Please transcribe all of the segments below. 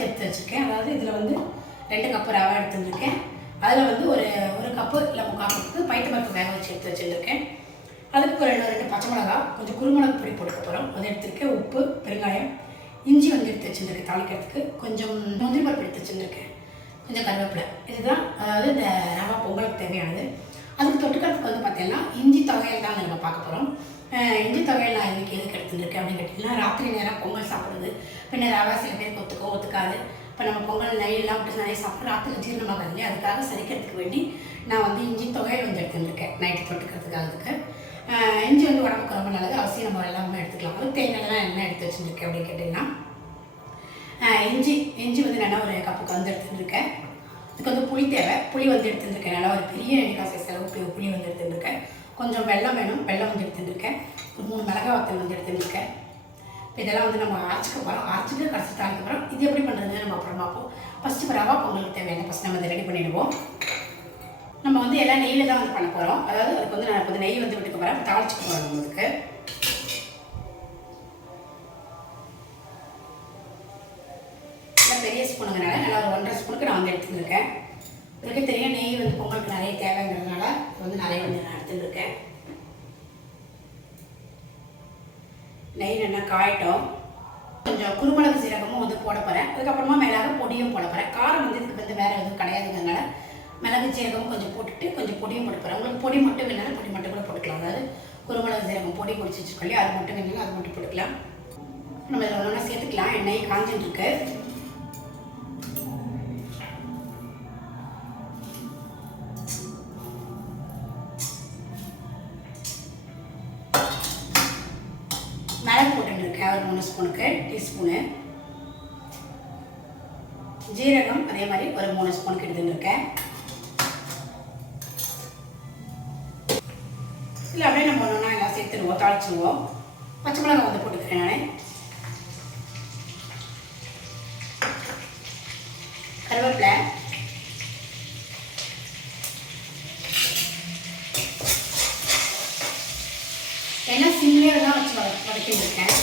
வறுத்து எடுத்து வச்சுருக்கேன். அதாவது இதில் வந்து ரெண்டு கப்பு ரவை எடுத்துருக்கேன் அதில் வந்து ஒரு ஒரு கப்பு இல்லை முக்கால் கப்புக்கு பயிட்டு பருப்பு வேக வச்சு எடுத்து வச்சுருக்கேன் அதுக்கு ஒரு ரெண்டு ரெண்டு பச்சை மிளகா கொஞ்சம் குருமிளகு பொடி போட்டுக்க போகிறோம் அதை எடுத்துருக்கேன் உப்பு பெருங்காயம் இஞ்சி வந்து எடுத்து வச்சுருக்கேன் தாளிக்கிறதுக்கு. கொஞ்சம் முந்திரி பருப்பு எடுத்து வச்சுருக்கேன் கொஞ்சம் கருவேப்பிலை. இதுதான் அதாவது இந்த ரவா பொங்கலுக்கு தேவையானது. அதுக்கு தொட்டுக்கிறதுக்கு வந்து பார்த்தீங்கன்னா இஞ்சி தொகையில் தான் நம்ம பார்க்க போகிறோம் இஞ்சி தொகையல் நான் இன்றைக்கி எதுக்கு எடுத்துருக்கேன் அப்படின்னு கேட்டிங்கன்னா ராத்திரி நேரம் பொங்கல் சாப்பிடுறது. பின்னர் ரவா சில பேருக்கு ஒத்துக்கோ ஒத்துக்காது. இப்போ நம்ம பொங்கல் நெய்யெல்லாம் விட்டு நிறைய சாப்பிட்டு ராத்திரி ஜீரணமாகாது இல்லையா? அதுக்காக சரிக்கிறதுக்கு வேண்டி நான் வந்து இஞ்சி துவையல் வந்து எடுத்துருக்கேன் நைட்டு தொட்டுக்கிறதுக்காக அதுக்கு. இஞ்சி வந்து உடம்புக்கு ரொம்ப நல்லது. அவசியம் நம்ம எல்லாமே எடுத்துக்கலாம். அது தேங்காய்லாம் என்ன எடுத்து வச்சுருக்கேன் அப்படின்னு கேட்டிங்கன்னா இஞ்சி இஞ்சி வந்து நல்லா ஒரு கப்புக்கு வந்து எடுத்துருக்கேன் இதுக்கு வந்து புளி தேவை. புளி வந்து எடுத்துருக்கேன் நல்லா ஒரு பெரிய நெல்லிக்காய் சைஸ் புளி வந்து எடுத்துருக்கேன் கொஞ்சம் வெள்ளம் வேணும். வெள்ளம் வந்து எடுத்துருக்கேன் ஒரு மூணு மிளகா வத்தல் வந்து எடுத்துருக்கேன் இப்போ இதெல்லாம் வந்து நம்ம அரைச்சிக்க போகிறோம் அரைச்சிட்டு கடைசி தாளிக்க போகிறோம் இது எப்படி பண்ணுறதுன்னு நம்ம அப்புறமா பார்ப்போம் ஃபஸ்ட்டு இப்போ ரவா பொங்கலுக்கு தேவையான ஃபஸ்ட் நம்ம இதை ரெடி பண்ணிவிடுவோம் நம்ம வந்து எல்லாம் நெய்யில் தான் வந்து பண்ண போகிறோம் அதாவது அதுக்கு வந்து நான் கொஞ்சம் வந்து நெய் வந்து விட்டுக்க போகிறேன் தாளிச்சுக்க போகிறோம் நம்மளுக்கு பெரிய ஸ்பூனுங்கனால நல்லா ஒரு ஒன்றரை ஸ்பூனுக்கு நான் வந்து எடுத்துருக்கேன் உங்களுக்கு தெரியும் நெய் வந்து பொங்கலுக்கு நிறைய தேவைங்கிறதுனால வந்து நிறைய வந்து நான் எடுத்துருக்கேன். நெய் நல்லா காயட்டும். கொஞ்சம் குருமிளகு சீரகமும் வந்து போட போகிறேன் அதுக்கப்புறமா மிளகு பொடியும் போட போகிறேன் காரம் வந்து இதுக்கு வந்து வேறு எதுவும் கிடையாதுங்கிறதுனால மிளகு சீரகமும் கொஞ்சம் போட்டுட்டு கொஞ்சம் பொடியும் போட்டு போகிறேன் உங்களுக்கு பொடி மட்டும் வேணாலும் பொடி மட்டும் கூட போட்டுக்கலாம். அதாவது குருமிளகு சீரகம் பொடி பொடிச்சு வச்சுருக்கோம் அது மட்டும் வேணாலும் அது மட்டும் போட்டுக்கலாம். நம்ம இதில் ஒன்றா சேர்த்துக்கலாம். எண்ணெய் காஞ்சிட்டு மிளகு போட்டுருக்கேன் ஒரு மூணு ஸ்பூனுக்கு டீஸ்பூனு. ஜீரகம் அதே மாதிரி ஒரு மூணு ஸ்பூனுக்கு எடுத்துருக்கேன் இல்லை அப்படியே நம்ம ஒன்றா எல்லாம் சேர்த்துருவோம் தாளிச்சிருவோம் பச்சை மிளகாய் வந்து போட்டுக்கிறேன் நான் கருவேப்பிலை எல்லாம் சிம்லேயே தான் வச்சு வத வதக்கிட்டு இருக்கேன்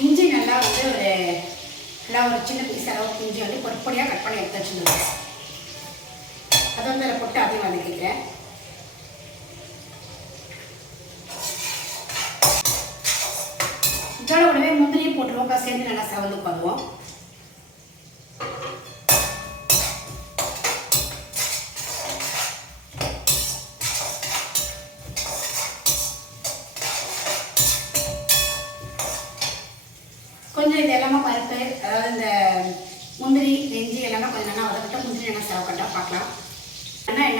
இஞ்சி நல்லா வந்து ஒரு நல்லா ஒரு சின்ன பீஸ் அளவுக்கு இஞ்சி வந்து பொடி பொடியாக கட் பண்ணி எடுத்து வச்சுருந்தேன் அதை வந்து அதில் வதக்கிக்கிறேன். இதோட கூடவே முந்திரியும் போட்டுருவோம். சேர்ந்து நல்லா சவந்து பண்ணுவோம் கொஞ்சம் இது எல்லாமே பருப்பு அதாவது இந்த முந்திரி நெஞ்சு எல்லாமே கொஞ்சம் நல்லா வதக்கிட்டா முந்திரி நல்லா செவக்கட்டா பார்க்கலாம்.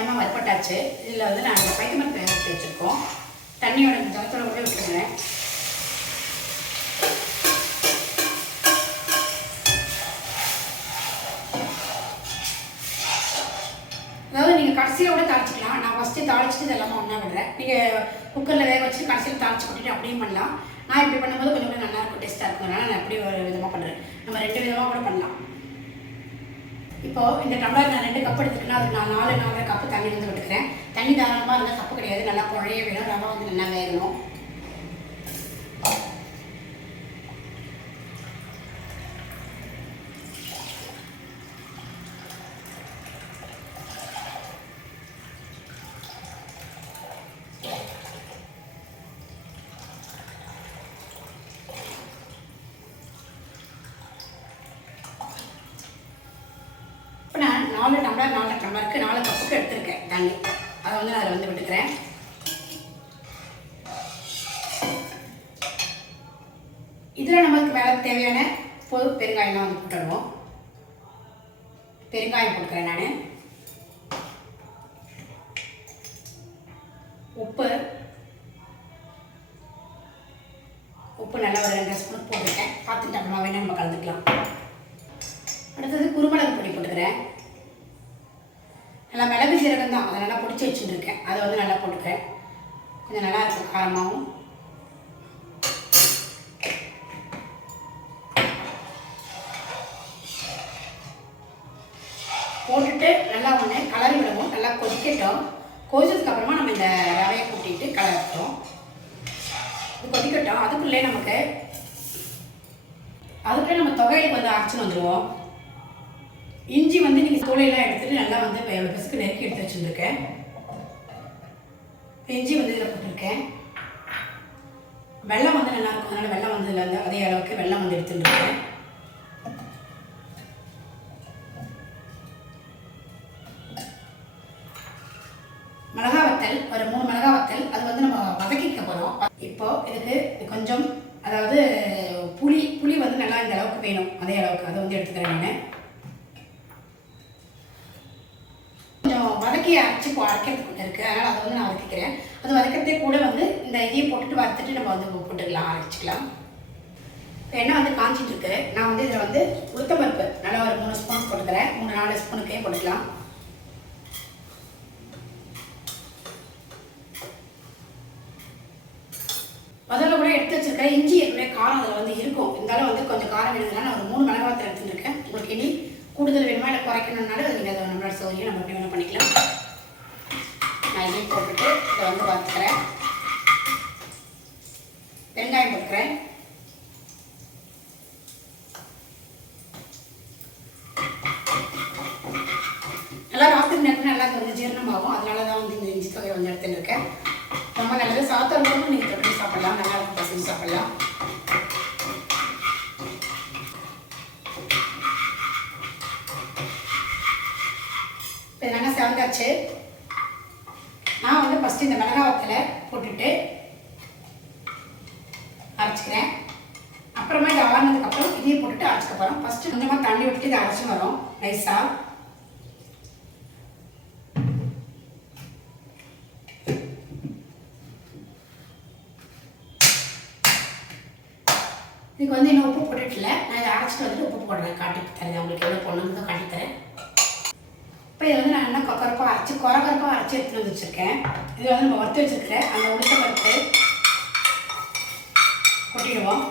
ஆனால் எல்லாமே வறுப்பட்டாச்சு இதில் வந்து நான் அந்த பைத்தமர் எடுத்து வச்சுருக்கோம். தண்ணியோட ஜலத்தோட கூட விட்டுருக்குறேன் அதாவது நீங்கள் கடைசியில் கூட தாளிச்சிக்கலாம். நான் ஃபஸ்ட்டு தாளிச்சிட்டு இதெல்லாமே ஒன்றா விடுறேன். நீங்கள் குக்கரில் வேக வச்சுட்டு கடைசியில் தாளிச்சு கொட்டிட்டு அப்படியும் பண்ணலாம். நான் இப்படி பண்ணும்போது கொஞ்சம் கூட நல்லா இருக்கும். டேஸ்ட்டாக நான் எப்படி ஒரு விதமாக பண்ணுறேன் நம்ம ரெண்டு விதமாக கூட பண்ணலாம். இப்போ இந்த டம்ளர் நான் ரெண்டு கப் எடுத்துக்கினா அதுக்கு நான் நாலு நாலரை கப்பு தண்ணி வந்து விட்டுக்கிறேன். தண்ணி தாராளமாக இருந்தால் தப்பு கிடையாது. நல்லா குழைய வேணும் ரவை வந்து நல்லா வேகணும் இப்போ நான் நாலு நாலு டம்ளருக்கு நாலு கப்புக்கு எடுத்துருக்கேன். தண்ணி. அதை வந்து அதில் வந்து விட்டுக்கிறேன். இதில் நமக்கு வேலை தேவையான பொது பெருங்காயம்லாம் வந்து போட்டுடுவோம். பெருங்காயம் போட்டுக்கிறேன் நான். உப்பு. உப்பு நல்லா ஒரு ரெண்டு ஸ்பூன் போட்டுருக்கேன். பார்த்துட்டு அப்புறமாவே நம்ம கலந்துக்கலாம். அடுத்தது குருமிளகு பொடி போட்டுக்கிறேன். நல்லா மிளகு சீரகம் தான். அதை நல்லா பிடிச்சி வச்சுட்டுருக்கேன். அதை வந்து நல்லா போட்டுக்கிறேன் கொஞ்சம் நல்லா இருக்கும் காரமாகவும் போட்டுட்டு நல்லா ஒன்று கலரி விடுவோம் நல்லா கொதிக்கட்டும். கொதிச்சதுக்கப்புறமா நம்ம இந்த ரவையை கூட்டிட்டு கலரட்டும் இது கொதிக்கட்டும். அதுக்குள்ளே நமக்கு அதுக்குள்ளே நம்ம தொகையில் வந்து அரைச்சின்னு வந்துடுவோம் இஞ்சி வந்து நீங்கள் தோலையெல்லாம் எடுத்துட்டு நல்லா வந்து பிசுக்கு நெருக்கி எடுத்து வச்சுருந்துருக்கேன். இஞ்சி வந்து இதில் போட்டிருக்கேன். வெள்ளம் வந்து நல்லா இருக்கும். அதனால் வெள்ளம் வந்து இதில் அதே அளவுக்கு வெள்ளம் வந்து எடுத்துருக்கேன் போட்டுட்டு நம்ம வந்து போட்டுக்கலாம் அரைச்சிக்கலாம். இப்போ எண்ணெய் வந்து காஞ்சிட்டு இருக்கு. நான் வந்து இதில் வந்து உளுத்தம்பருப்பு நல்லா ஒரு மூணு ஸ்பூன் போட்டுக்கிறேன். மூணு நாலு ஸ்பூனுக்கே போட்டுக்கலாம். முதல்ல கூட எடுத்து வச்சிருக்கேன் இஞ்சி ஏற்கனவே காரம் அதில் வந்து இருக்கும். இருந்தாலும் வந்து கொஞ்சம் காரம் வேணுதுனால நான் ஒரு மூணு மிளகாத்தில் எடுத்துருக்கேன். உங்களுக்கு இனி கூடுதல் வேணுமா இல்லை குறைக்கணும்னாலும் நீங்கள் அதை நம்மளோட சௌகரியம் நம்ம வேணும் பண்ணிக்கலாம். நான் இதையும் போட்டுட்டு இதை வந்து பார்த்துக்கிறேன் வெங்காயம் நல்லா ராத்திரி நேரத்தில் நல்லா கொஞ்சம் ஜீரணமாகும். அதனால தான் வந்து இந்த இஞ்சி தொகையை வந்து எடுத்துருக்கேன் இருக்கேன். ரொம்ப நல்லது. சாத்தம் நீங்கள் தொட்டு சாப்பிடலாம். நல்லா இருக்கும் பசங்க சாப்பிடலாம். இப்போ என்னென்ன சேர்ந்தாச்சு நான் வந்து ஃபஸ்ட்டு இந்த மிளகா வத்தலை போட்டுட்டு அரைச்சிக்கிறேன். அப்புறமா இதை ஆறுனதுக்கப்புறம் இதையும் போட்டுட்டு அரைச்சிக்க போகிறோம் ஃபஸ்ட்டு கொஞ்சமாக தண்ணி விட்டுட்டு இதை அரைச்சி வரும். நைஸாக இதுக்கு வந்து இன்னும் உப்பு போட்டுட்டுல நான் இதை அரைச்சிட்டு வந்துட்டு உப்பு போடுறேன். காட்டி தரேன். உங்களுக்கு எவ்வளோ பொண்ணுங்க காட்டி தரேன். இப்போ இதை வந்து நான் என்ன கொக்கரப்பாக அரைச்சி குறகரப்பாக அரைச்சி எடுத்துகிட்டு வந்து வச்சுருக்கேன். இதில் வந்து நம்ம வறுத்து வச்சுருக்கிறேன் அந்த உளுத்த பருப்பு. கொட்டிடுவோம்.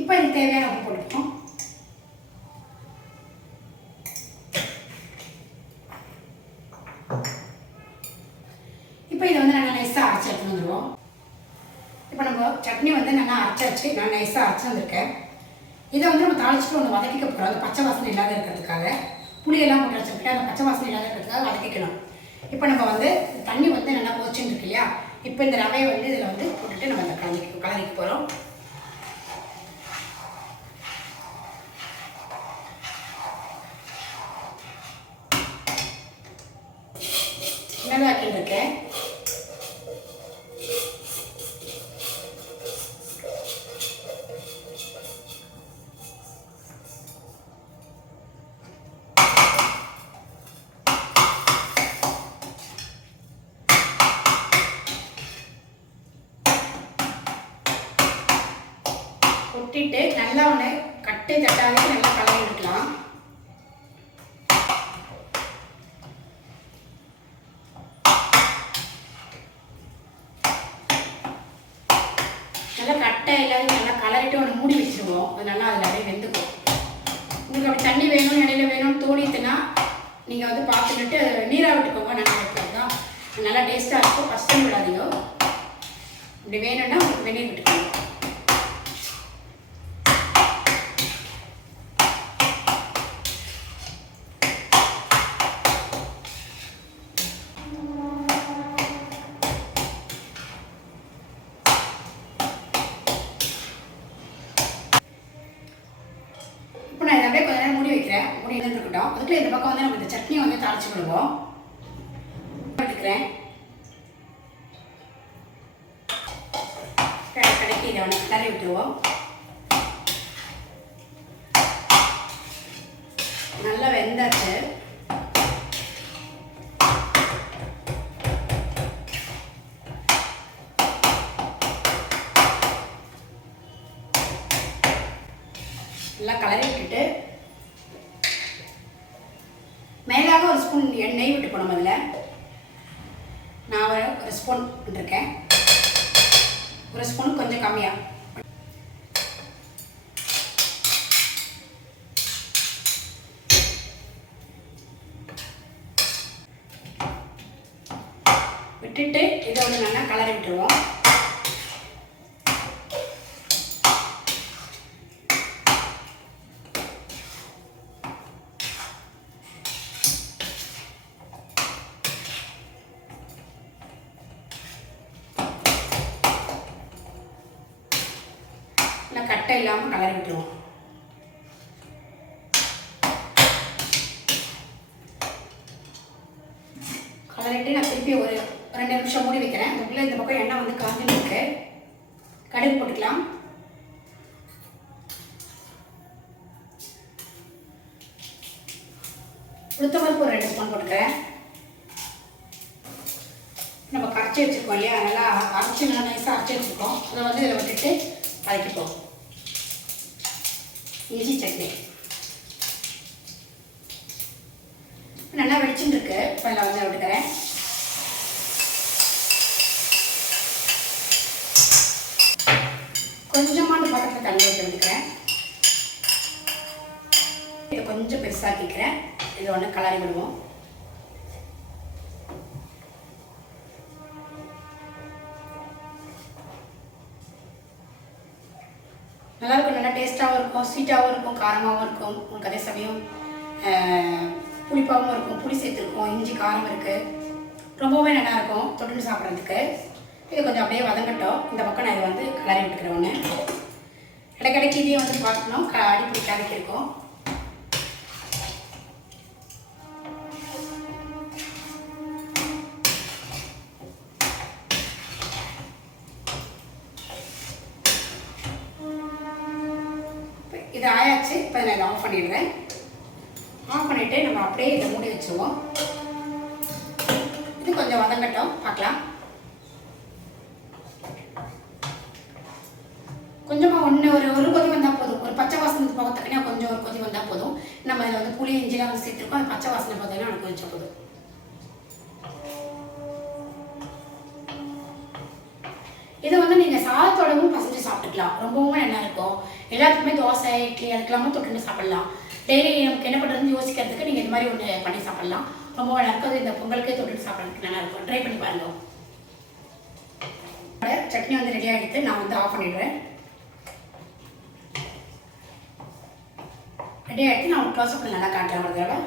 இப்போ இதுக்கு தேவையான உப்பு போட்டுப்போம் இப்போ இதை வந்து நல்லா நைஸாக அரைச்சி எடுத்துட்டு வந்துடுவோம் இப்போ நம்ம சட்னி வந்து நல்லா அரைச்சாச்சு நான் நைஸாக அரைச்சி வந்திருக்கேன் இதை வந்து நம்ம தாளிச்சுட்டு ஒன்று வதக்கிக்க போகிறோம் அந்த பச்சை வாசனை இல்லாத இருக்கிறதுக்காக. புளியெல்லாம் போட்டு வச்சுருக்கேன் அந்த பச்சை வாசனை இல்லாத இருக்கிறதுக்காக வதக்கிக்கணும். இப்போ நம்ம வந்து தண்ணி வந்து நல்லா போச்சுன்னு இருக்கு இல்லையா? இப்போ இந்த ரவையை வந்து இதில் வந்து போட்டுட்டு நம்ம இந்த கலந்து கலரிக்க போகிறோம். சின்னதாக்கிட்டு இருக்கேன் கொட்டிட்டு நல்லா ஒன்று கட்டு தட்டாவே நல்லா கலரி விட்டுக்கலாம் நல்லா கட்டை எல்லாத்தையும் நல்லா கலரிட்டு ஒன்று மூடி வச்சுருவோம். அது நல்லா அதில் அப்படியே வெந்துக்கும். உங்களுக்கு அப்படி தண்ணி வேணும் இடையில வேணும்னு தோணித்துன்னா நீங்கள் வந்து பார்த்துக்கிட்டு அதை நீராக விட்டுக்கோங்க. நல்லா வைக்கிறது தான் நல்லா டேஸ்ட்டாக இருக்கும். ஃபஸ்ட்டு விடாதீங்க இப்படி வேணும்னா உங்களுக்கு வெளியே விட்டுக்கோங்க இப்போ நான் இதை அப்படியே கொஞ்ச நேரம் மூடி வைக்கிறேன் மூடி இருக்கட்டும் அதுக்குள்ள இந்த பக்கம் வந்து நம்ம இந்த சட்னி வந்து தாளிச்சு விடுவோம் எடுத்துக்கிறேன் க- கடைக்கு இதை வந்து கிளறி விட்டுருவோம் நல்லா வெந்தாச்சு நல்லா கலரி விட்டுட்டு மேலாக ஒரு ஸ்பூன் எண்ணெய் விட்டு போனோம் அதில் நான் ஒரு ஸ்பூன் விட்டுருக்கேன். ஒரு ஸ்பூன் கொஞ்சம் கம்மியாக விட்டுட்டு இதை வந்து நல்லா கலரி விட்டுருவோம் நல்லா கட்டை இல்லாமல் கலரி விட்டுருவோம். கலரிட்டு நான் திருப்பி ஒரு ரெண்டு நிமிஷம் மூடி வைக்கிறேன். அதுக்குள்ளே இந்த பக்கம் எண்ணெய் வந்து காஞ்சின்னு இருக்கு கடுகு போட்டுக்கலாம். உளுத்தம்பருப்பு ஒரு ரெண்டு ஸ்பூன் போட்டுக்கிறேன். நம்ம கரைச்சி வச்சுருக்கோம் இல்லையா? நல்லா அரைச்சி நல்லா நைஸாக அரைச்சி வச்சுருக்கோம். அதை வந்து இதில் விட்டுட்டு வதக்கிப்போம் இஞ்சி சட்னி நல்லா வெடிச்சுட்டு இருக்கு இப்போ நான் வந்து விட்டுக்கிறேன். கொஞ்சமான பக்கத்தில் தண்ணி ஊற்றி விட்டுக்கிறேன். இதை கொஞ்சம் பெருசாக்கிக்கிறேன் இதை ஒன்று கலரி விடுவோம் நல்லா டேஸ்ட்டாகவும் இருக்கும் ஸ்வீட்டாகவும் இருக்கும் காரமாகவும் இருக்கும். உங்களுக்கு அதே சமயம் புளிப்பாகவும் இருக்கும் புளி சேர்த்துருக்கோம் இஞ்சி காரம் இருக்குது ரொம்பவே நல்லா இருக்கும் சாப்பிட்றதுக்கு. இது கொஞ்சம் அப்படியே வதங்கட்டும். இந்த பக்கம் நான் இதை வந்து கலரி விட்டுக்கிறேன் ஒன்று இடைக்கிடைக்கு இதையும் வந்து பார்க்கணும். க அடி பிடிக்காதக்கு இருக்கும். கொஞ்சம் வதங்கட்டும். பார்க்கலாம். கொஞ்சமாக ஒன்று ஒரு ஒரு கொதி வந்தால் போதும். ஒரு பச்சை வாசனை போக கொஞ்சம் ஒரு கொதி வந்தால் போதும். நம்ம இதில் வந்து புளி இஞ்சிலாம் வந்து சேர்த்துருக்கோம். அந்த பச்சை வாசனை பார்த்தீங்கன்னா எனக்கு கொஞ்சம் போதும். இதை வந்து நீங்கள் சாதத்தோடவும் பசஞ்சு சாப்பிட்டுக்கலாம். ரொம்பவும் நல்லா இருக்கும். எல்லாத்துக்குமே தோசை இட்லி அதுக்கெல்லாமே தொட்டுன்னு சாப்பிடலாம். டெய்லி நமக்கு என்ன பண்ணுறதுன்னு யோசிக்கிறதுக்கு நீங்கள் இது மாதிரி ஒன்று பண்ணி சாப்பிடலாம். ரொம்ப நல்லா அது இந்த பொங்கலுக்கே தொட்டு சாப்பிட்றதுக்கு நல்லா இருக்கும். ட்ரை பண்ணி பாருங்க. சட்னி வந்து ரெடி ஆகிட்டு நான் வந்து ஆஃப் பண்ணிடுறேன். ரெடி ஆகிட்டு நான் க்ளோஸ் க்ளோஸ் நல்லா காட்டுறேன் ஒரு தடவை.